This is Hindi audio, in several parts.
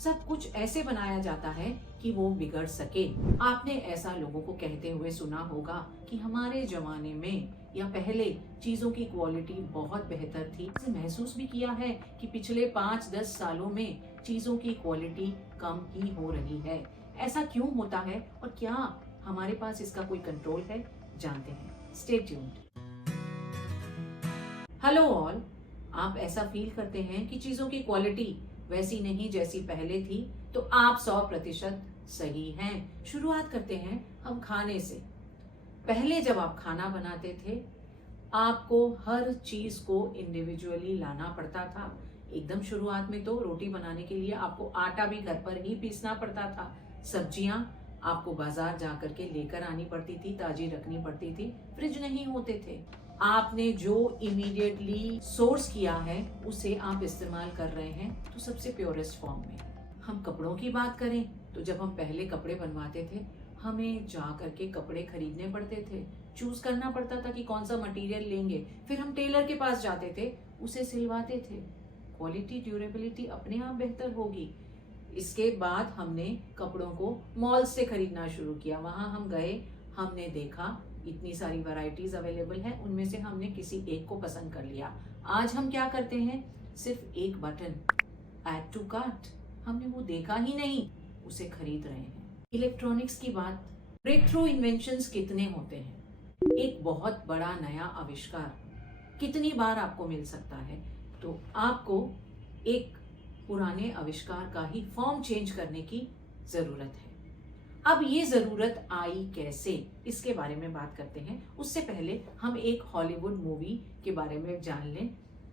सब कुछ ऐसे बनाया जाता है कि वो बिगड़ सके। आपने ऐसा लोगों को कहते हुए सुना होगा कि हमारे जमाने में या पहले चीजों की क्वालिटी बहुत बेहतर थी। महसूस भी किया है कि पिछले 5-10 सालों में चीजों की क्वालिटी कम ही हो रही है। ऐसा क्यों होता है और क्या हमारे पास इसका कोई कंट्रोल है? जानते हैं। Stay tuned. Hello all. आप ऐसा फील करते हैं कि चीजों की क्वालिटी वैसी नहीं जैसी पहले थी? तो आप 100% सही हैं। शुरुआत करते हैं हम खाने से। पहले जब आप खाना बनाते थे, आपको हर चीज को इंडिविजुअली लाना पड़ता था। एकदम शुरुआत में तो रोटी बनाने के लिए आपको आटा भी घर पर ही पीसना पड़ता था। सब्जियां आपको बाजार जा करके लेकर आनी पड़ती थी, ताजी रखनी पड़ती थी। फ्रिज नहीं होते थे। आपने जो इमीडिएटली सोर्स किया है उसे आप इस्तेमाल कर रहे हैं, तो सबसे प्योरेस्ट फॉर्म में। हम कपड़ों की बात करें तो जब हम पहले कपड़े बनवाते थे, हमें जा करके कपड़े खरीदने पड़ते थे। चूज करना पड़ता था कि कौन सा मटेरियल लेंगे। फिर हम टेलर के पास जाते थे, उसे सिलवाते थे। क्वालिटी, ड्यूरेबिलिटी अपने आप बेहतर होगी। इसके बाद हमने कपड़ों को मॉल से खरीदना शुरू किया। वहां हम गए, हमने देखा इतनी सारी वैरायटीज अवेलेबल है, उनमें से हमने किसी एक को पसंद कर लिया। आज हम क्या करते हैं? सिर्फ एक बटन, ऐड टू कार्ट, हमने वो देखा ही नहीं, उसे खरीद रहे हैं। इलेक्ट्रॉनिक्स की बात, ब्रेक थ्रू इन्वेंशंस कितने होते हैं? एक बहुत बड़ा नया आविष्कार कितनी बार आपको मिल सकता है? तो आपको एक पुराने आविष्कार का ही फॉर्म चेंज करने की जरूरत है। अब ये जरूरत आई कैसे, इसके बारे में बात करते हैं। उससे पहले हम एक हॉलीवुड मूवी के बारे में जान लें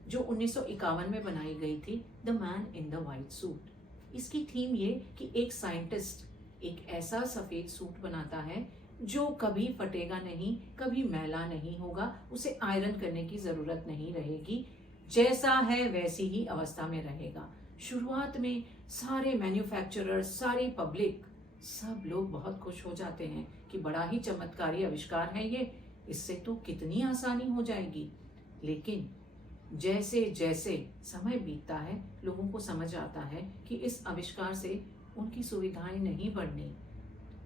जो 1951 में बनाई गई थी, the man in the white suit. इसकी थीम ये कि एक साइंटिस्ट एक ऐसा सफेद सूट बनाता है जो कभी फटेगा नहीं, कभी मैला नहीं होगा, उसे आयरन करने की जरूरत नहीं रहेगी, जैसा है वैसी ही अवस्था में रहेगा। शुरुआत में सारे मैन्युफैक्चरर, सारी पब्लिक, सब लोग बहुत खुश हो जाते हैं कि बड़ा ही चमत्कारी आविष्कार है ये, इससे तो कितनी आसानी हो जाएगी। लेकिन जैसे जैसे समय बीतता है, लोगों को समझ आता है कि इस आविष्कार से उनकी सुविधाएं नहीं बढ़नी,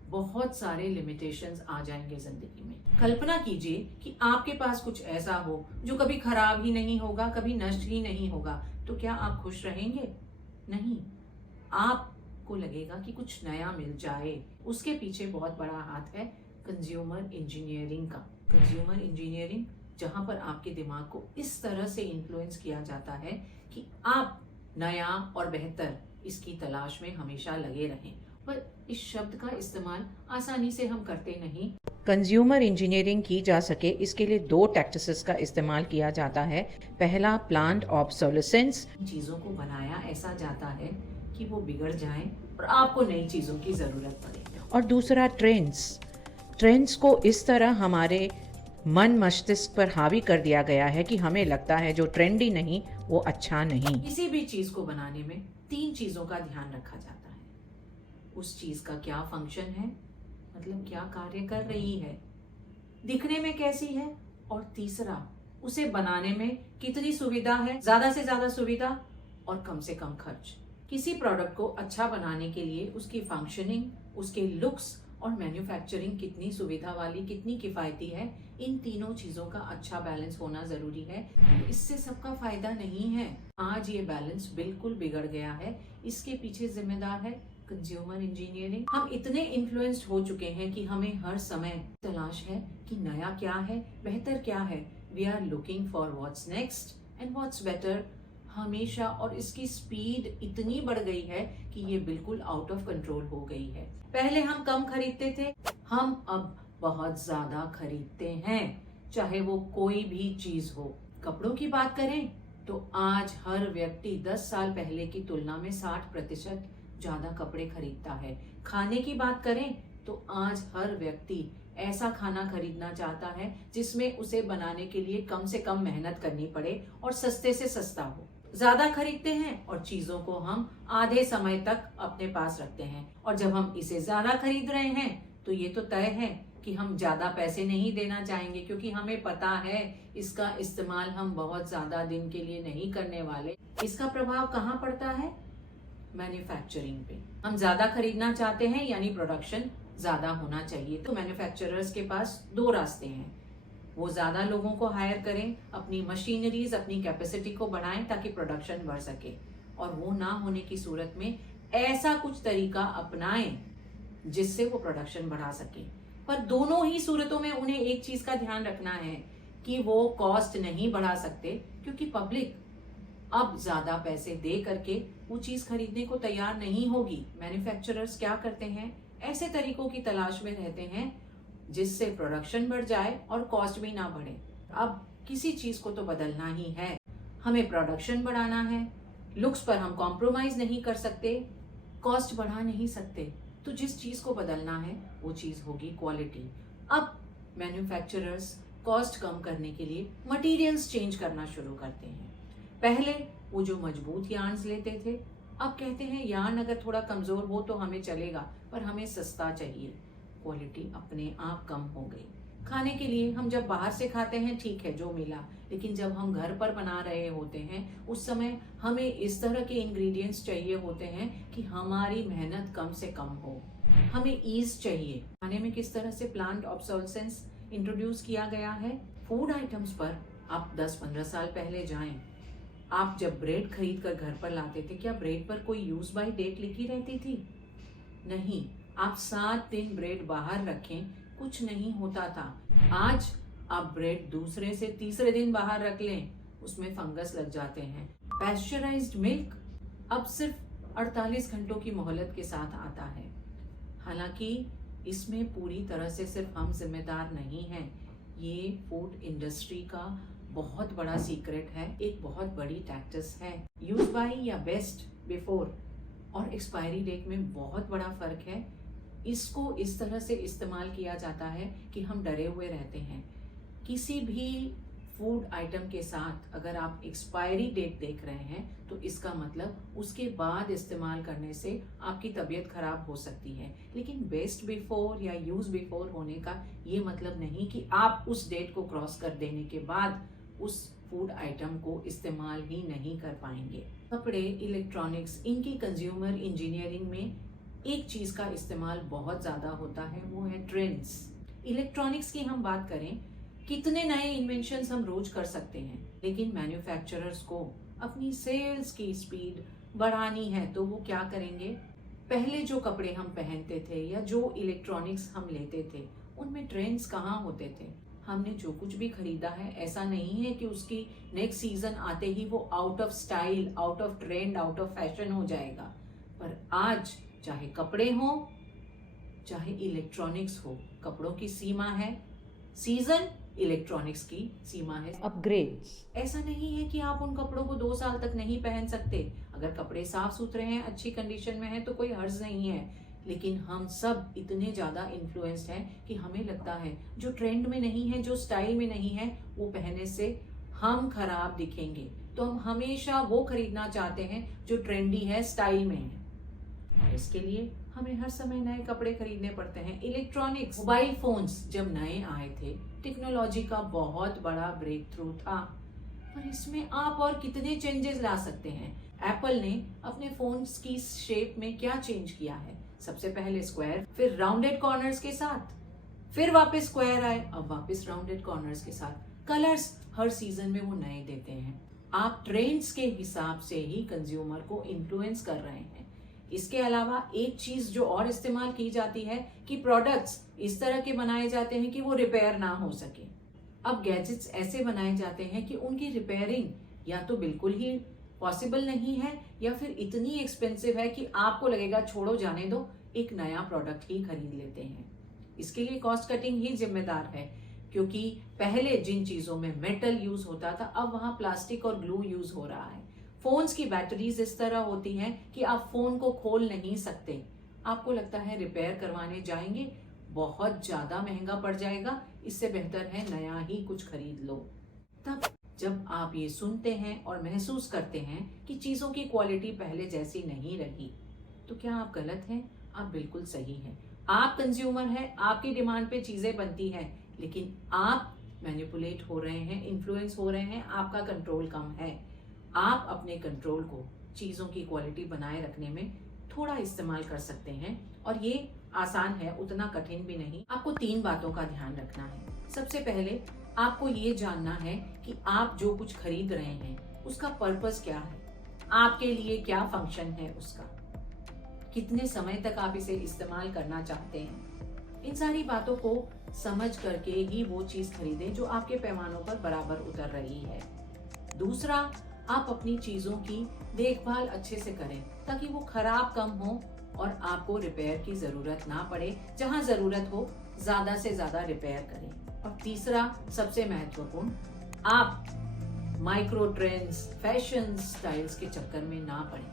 बहुत सारे लिमिटेशंस आ जाएंगे जिंदगी में। कल्पना कीजिए कि आपके पास कुछ ऐसा हो जो कभी खराब ही नहीं होगा, कभी नष्ट ही नहीं होगा, तो क्या आप खुश रहेंगे? नहीं। आपको लगेगा कि कुछ नया मिल जाए। उसके पीछे बहुत बड़ा हाथ है कंज्यूमर इंजीनियरिंग का। कंज्यूमर इंजीनियरिंग जहां पर आपके दिमाग को इस तरह से इन्फ्लुएंस किया जाता है कि आप नया और बेहतर इसकी तलाश में हमेशा लगे रहें। पर इस शब्द का इस्तेमाल आसानी से हम करते नहीं। कंज्यूमर इंजीनियरिंग की जा सके, इसके लिए 2 टैक्टिक्स का इस्तेमाल किया जाता है। पहला, प्लान्ड ऑब्सोलेसेंस। चीजों को बनाया ऐसा जाता है कि वो बिगड़ जाएं और आपको नई चीजों की जरूरत पड़े। और दूसरा, ट्रेंड्स। ट्रेंड्स को इस तरह हमारे मन मस्तिष्क पर हावी कर दिया गया है कि हमें लगता है जो ट्रेंडी नहीं वो अच्छा नहीं। किसी भी चीज को बनाने में 3 चीजों का ध्यान रखा जाता है। उस चीज का क्या फंक्शन है, मतलब क्या कार्य कर रही है, दिखने में कैसी है, और तीसरा, उसे बनाने में कितनी सुविधा है, ज्यादा से ज्यादा सुविधा और कम से कम खर्च। किसी प्रोडक्ट को अच्छा बनाने के लिए उसकी फंक्शनिंग, उसके लुक्स और मैन्युफैक्चरिंग कितनी सुविधा वाली, कितनी किफायती है, इन तीनों चीजों का अच्छा बैलेंस होना जरूरी है। इससे सबका फायदा नहीं है। आज ये बैलेंस बिल्कुल बिगड़ गया है। इसके पीछे जिम्मेदार है कंज्यूमर इंजीनियरिंग। हम इतने इन्फ्लुएंस्ड हो चुके हैं कि हमें हर समय तलाश है कि नया क्या है, बेहतर क्या है। We are looking for what's next and what's better हमेशा। और इसकी स्पीड इतनी बढ़ गई है कि ये बिल्कुल आउट ऑफ कंट्रोल हो गई है। पहले हम कम खरीदते थे, हम अब बहुत ज्यादा खरीदते हैं, चाहे वो कोई भी चीज हो। कपड़ों की बात करें तो आज हर व्यक्ति 10 साल पहले की तुलना में 60% ज्यादा कपड़े खरीदता है। खाने की बात करें तो आज हर व्यक्ति ऐसा खाना खरीदना चाहता है जिसमें उसे बनाने के लिए कम से कम मेहनत करनी पड़े और सस्ते से सस्ता हो। ज्यादा खरीदते हैं और चीजों को हम आधे समय तक अपने पास रखते हैं। और जब हम इसे ज्यादा खरीद रहे हैं तो ये तो तय है कि हम ज्यादा पैसे नहीं देना चाहेंगे, क्योंकि हमें पता है इसका इस्तेमाल हम बहुत ज्यादा दिन के लिए नहीं करने वाले। इसका प्रभाव कहाँ पड़ता है? मैन्युफैक्चरिंग पे। हम ज्यादा खरीदना चाहते हैं यानी प्रोडक्शन ज्यादा होना चाहिए, तो मैन्युफैक्चरर्स के पास दो रास्ते हैं। वो ज्यादा लोगों को हायर करें, अपनी मशीनरीज, अपनी कैपेसिटी को बढ़ाएं ताकि प्रोडक्शन बढ़ सके, और वो ना होने की सूरत में ऐसा कुछ तरीका अपनाएं जिससे वो प्रोडक्शन बढ़ा सके। पर दोनों ही सूरतों में उन्हें एक चीज का ध्यान रखना है कि वो कॉस्ट नहीं बढ़ा सकते, क्योंकि पब्लिक अब ज्यादा पैसे दे करके वो चीज खरीदने को तैयार नहीं होगी। मैन्युफैक्चरर्स क्या करते हैं, ऐसे तरीकों की तलाश में रहते हैं जिससे प्रोडक्शन बढ़ जाए और कॉस्ट भी ना बढ़े। अब किसी चीज को तो बदलना ही है, हमें प्रोडक्शन बढ़ाना है, लुक्स पर हम कॉम्प्रोमाइज नहीं कर सकते, कॉस्ट बढ़ा नहीं सकते, तो जिस चीज को बदलना है वो चीज होगी क्वालिटी। अब मैन्युफैक्चरर्स कॉस्ट कम करने के लिए मटेरियल्स चेंज करना शुरू करते हैं। पहले वो जो मजबूत यार्न्स लेते थे, अब कहते हैं यार्न अगर थोड़ा कमजोर हो तो हमें चलेगा, पर हमें सस्ता चाहिए। क्वालिटी अपने आप कम हो गई। खाने के लिए हम जब बाहर से खाते हैं ठीक है जो मिला, लेकिन जब हम घर पर बना रहे होते हैं उस समय हमें इस तरह के इंग्रेडिएंट्स चाहिए होते हैं कि हमारी मेहनत कम से कम हो, हमें ईज चाहिए। खाने में किस तरह से प्लांट ऑब्सोलेसेंस इंट्रोड्यूस किया गया है। फूड आइटम्स पर आप 10-15 साल पहले जाएं, आप जब ब्रेड खरीद कर घर पर लाते थे, क्या ब्रेड पर कोई यूज बाय डेट लिखी रहती थी? नहीं। आप 7 दिन ब्रेड बाहर रखें, कुछ नहीं होता था। आज आप ब्रेड दूसरे से तीसरे दिन बाहर रख लें, उसमें फंगस लग जाते हैं। पैस्चराइज्ड मिल्क अब सिर्फ 48 घंटों की मोहलत के साथ आता है। हालांकि इसमें पूरी तरह से सिर्फ हम जिम्मेदार नहीं हैं, ये फूड इंडस्ट्री का बहुत बड़ा सीक्रेट है, एक बहुत बड़ी टैक्टिस है। यूज बाय या बेस्ट बिफोर और एक्सपायरी डेट में बहुत बड़ा फर्क है। इसको इस तरह से इस्तेमाल किया जाता है कि हम डरे हुए रहते हैं। किसी भी फूड आइटम के साथ अगर आप एक्सपायरी डेट देख रहे हैं तो इसका मतलब उसके बाद इस्तेमाल करने से आपकी तबीयत खराब हो सकती है। लेकिन बेस्ट बिफोर या यूज बिफोर होने का ये मतलब नहीं कि आप उस डेट को क्रॉस कर देने के बाद उस फूड आइटम को इस्तेमाल ही नहीं कर पाएंगे। कपड़े, इलेक्ट्रॉनिक्स, इनकी कंज्यूमर इंजीनियरिंग में एक चीज का इस्तेमाल बहुत ज्यादा होता है, वो है ट्रेंड्स। इलेक्ट्रॉनिक्स की हम बात करें, कितने नए इन्वेंशंस हम रोज कर सकते हैं, लेकिन मैन्युफैक्चरर्स को अपनी सेल्स की स्पीड बढ़ानी है तो वो क्या करेंगे, पहले जो कपड़े हम पहनते थे या जो इलेक्ट्रॉनिक्स हम लेते थे उनमें ट्रेंड्स कहाँ होते थे। हमने जो कुछ भी खरीदा है ऐसा नहीं है कि उसकी नेक्स्ट सीजन आते ही वो out of style, out of trend, out of fashion हो जाएगा। पर आज चाहे कपड़े हो चाहे इलेक्ट्रॉनिक्स हो, कपड़ों की सीमा है सीजन, इलेक्ट्रॉनिक्स की सीमा है अपग्रेड्स। ऐसा नहीं है कि आप उन कपड़ों को 2 साल तक नहीं पहन सकते। अगर कपड़े साफ सुथरे हैं, अच्छी कंडीशन में हैं तो कोई हर्ज नहीं है। लेकिन हम सब इतने ज्यादा इन्फ्लुएंस्ड हैं कि हमें लगता है जो ट्रेंड में नहीं है, जो स्टाइल में नहीं है, वो पहनने से हम खराब दिखेंगे, तो हम हमेशा वो खरीदना चाहते हैं जो ट्रेंडी है, स्टाइल में है। इसके लिए हमें हर समय नए कपड़े खरीदने पड़ते हैं। इलेक्ट्रॉनिक्स, मोबाइल फोन्स जब नए आए थे, टेक्नोलॉजी का बहुत बड़ा ब्रेक थ्रू था, पर इसमें आप और कितने चेंजेस ला सकते हैं। एप्पल ने अपने फोन्स की शेप में क्या चेंज किया है, सबसे पहले स्क्वायर, फिर राउंडेड कॉर्नर्स के साथ, फिर वापस स्क्वायर आए, अब वापस राउंडेड कॉर्नर्स के साथ। कलर्स हर सीजन में वो नए देते हैं। आप ट्रेंड्स के हिसाब से ही कंज्यूमर को इन्फ्लुएंस कर रहे हैं। इसके अलावा एक चीज जो और इस्तेमाल की जाती है कि प्रोडक्ट्स इस तरह के बनाए जाते हैं कि वो रिपेयर ना हो सके। अब गैजेट्स ऐसे बनाए जाते हैं कि उनकी रिपेयरिंग या तो बिल्कुल ही पॉसिबल नहीं है या फिर इतनी एक्सपेंसिव है कि आपको लगेगा छोड़ो जाने दो, एक नया प्रोडक्ट ही खरीद लेते हैं। इसके लिए कॉस्ट कटिंग ही जिम्मेदार है, क्योंकि पहले जिन चीजों में मेटल यूज होता था अब वहां प्लास्टिक और ग्लू यूज हो रहा है। फोन्स की बैटरीज इस तरह होती हैं कि आप फोन को खोल नहीं सकते। आपको लगता है रिपेयर करवाने जाएंगे, बहुत ज्यादा महंगा पड़ जाएगा, इससे बेहतर है नया ही कुछ खरीद लो। तब जब आप ये सुनते हैं और महसूस करते हैं कि चीजों की क्वालिटी पहले जैसी नहीं रही, तो क्या आप गलत हैं? आप बिल्कुल सही हैं। आप कंज्यूमर हैं, आपकी डिमांड पे चीजें बनती हैं, लेकिन आप मैनिपुलेट हो रहे हैं, इन्फ्लुएंस हो रहे हैं, आपका कंट्रोल कम है। आप अपने कंट्रोल को चीज़ों की क्वालिटी बनाए रखने में थोड़ा इस्तेमाल कर सकते हैं। और ये आसान है, उतना कठिन भी नहीं। आपको 3 बातों का ध्यान रखना है। सबसे पहले आपको ये जानना है कि आप जो कुछ खरीद रहे हैं उसका पर्पस क्या है, आपके लिए क्या फंक्शन है उसका, कितने समय तक आप इसे इस्तेमाल करना चाहते हैं। इन सारी बातों को समझ करके ही वो चीज खरीदें जो आपके पैमानों पर बराबर उतर रही है। दूसरा, आप अपनी चीजों की देखभाल अच्छे से करें ताकि वो खराब कम हो और आपको रिपेयर की जरूरत ना पड़े। जहां जरूरत हो ज्यादा से ज्यादा रिपेयर करें। और तीसरा, सबसे महत्वपूर्ण, आप माइक्रो ट्रेंड्स, फैशन स्टाइल्स के चक्कर में ना पड़े।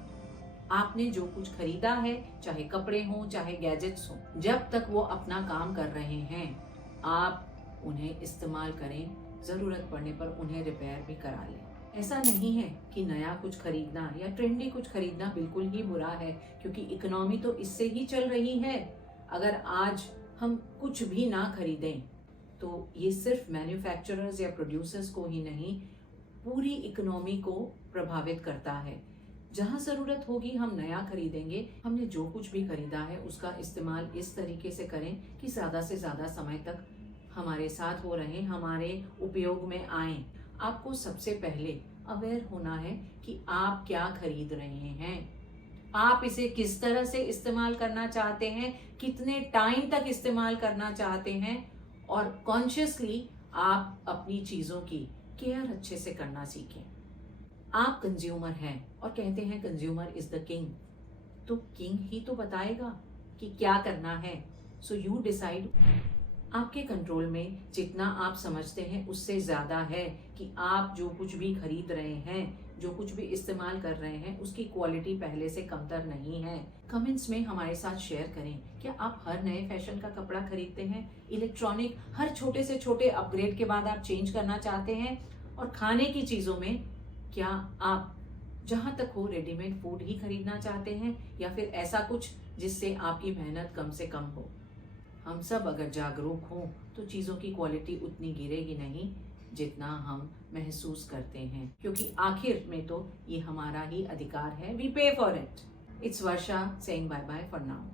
आपने जो कुछ खरीदा है, चाहे कपड़े हों चाहे गैजेट्स हों, जब तक वो अपना काम कर रहे हैं आप उन्हें इस्तेमाल करें। जरूरत पड़ने पर उन्हें रिपेयर भी करा लें। ऐसा नहीं है कि नया कुछ खरीदना या ट्रेंडी कुछ खरीदना बिल्कुल ही बुरा है, क्योंकि इकोनॉमी तो इससे ही चल रही है। अगर आज हम कुछ भी ना खरीदें तो ये सिर्फ मैन्युफैक्चरर्स या प्रोड्यूसर्स को ही नहीं, पूरी इकोनॉमी को प्रभावित करता है। जहां जरूरत होगी हम नया खरीदेंगे। हमने जो कुछ भी खरीदा है उसका इस्तेमाल इस तरीके से करें कि ज्यादा से ज्यादा समय तक हमारे साथ हो रहे, हमारे उपयोग में आए। आपको सबसे पहले अवेयर होना है कि आप क्या खरीद रहे हैं, आप इसे किस तरह से इस्तेमाल करना चाहते हैं, कितने टाइम तक इस्तेमाल करना चाहते हैं, और कॉन्शियसली आप अपनी चीजों की केयर अच्छे से करना सीखें। आप कंज्यूमर हैं और कहते हैं कंज्यूमर इज द किंग, तो किंग ही तो बताएगा कि क्या करना है। So you decide. आपके कंट्रोल में जितना आप समझते हैं उससे ज्यादा है कि आप जो कुछ भी खरीद रहे हैं, जो कुछ भी इस्तेमाल कर रहे हैं, उसकी क्वालिटी पहले से कमतर नहीं है। कमेंट्स में हमारे साथ शेयर करें, क्या आप हर नए फैशन का कपड़ा खरीदते हैं? इलेक्ट्रॉनिक हर छोटे से छोटे अपग्रेड के बाद आप चेंज करना चाहते हैं? और खाने की चीजों में क्या आप जहां तक हो रेडीमेड फूड ही खरीदना चाहते हैं, या फिर ऐसा कुछ जिससे आपकी मेहनत कम से कम हो? हम सब अगर जागरूक हों तो चीजों की क्वालिटी उतनी गिरेगी नहीं जितना हम महसूस करते हैं, क्योंकि आखिर में तो ये हमारा ही अधिकार है। We pay for it. It's Varsha saying bye bye for now.